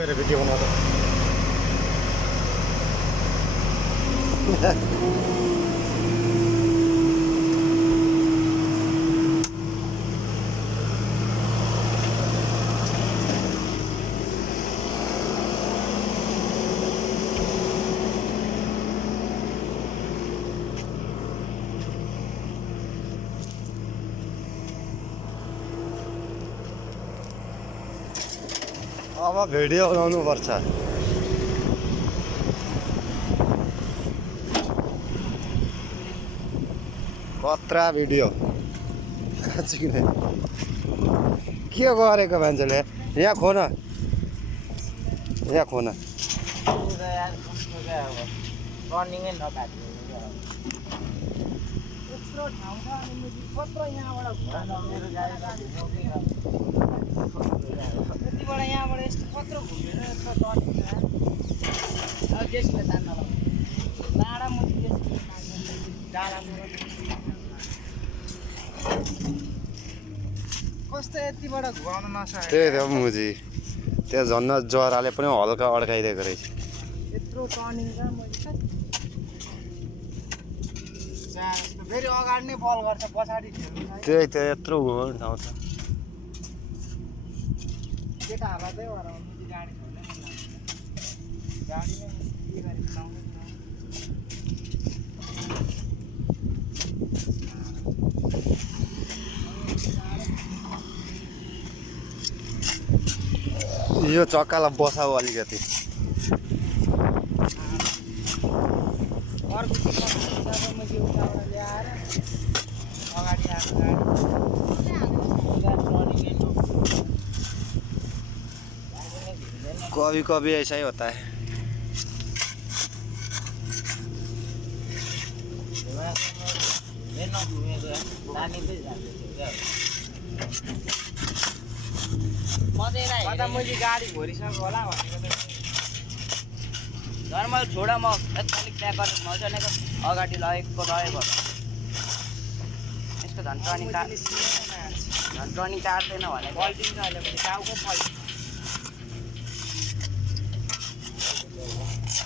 Video बनाउँदा अब video बनाउनु पर्छ। कत्रा भिडियो के गरेको मान्छेले यहाँ खोन यहाँ खोन रनिङै नकाट्यो यत्रो ठाउँ छ अनि कत्रो यहाँबाट मेरो गाडी यतिबाट यहाँबाट यस्तो कत्रो घुमेर यत्रो टर्निङ अब जेसीले तान्न लाडा मुजी जेसीले डाँडा कस्तो यतिबाट घुमाउन नसके त्यही त मुजी त्यहाँ झन्न जराले पनि हल्का अड्काइदिएको रहेछ। यत्रो टर्निङ छ मैले फेरि अगाडि नै बल गर्छ पछाडि खेल्नु त्यही त यत्रो घुमाउनु ठाउँ छ। केटाहरूलाई चाहिँ हराउनु गाडी छोड्नै मन लाग्दैन गाडी नै के गरी बनाउँदै यो चक्कालाई बसाऊ अलिकति। अर्को मैले उताबाट ल्याएर अगाडि आएको कभी कभी ऐसा ही होता है। मैले गाडी भरिसक्यो होला भनेको नर्मल छोडा म अलिक त्यहाँ गरेर मजाले अगाडि लगेको यसको झन् टर्निङ काट्दैन भने पल्टिन्छ अहिले पनि टाउको पल्टिन्छ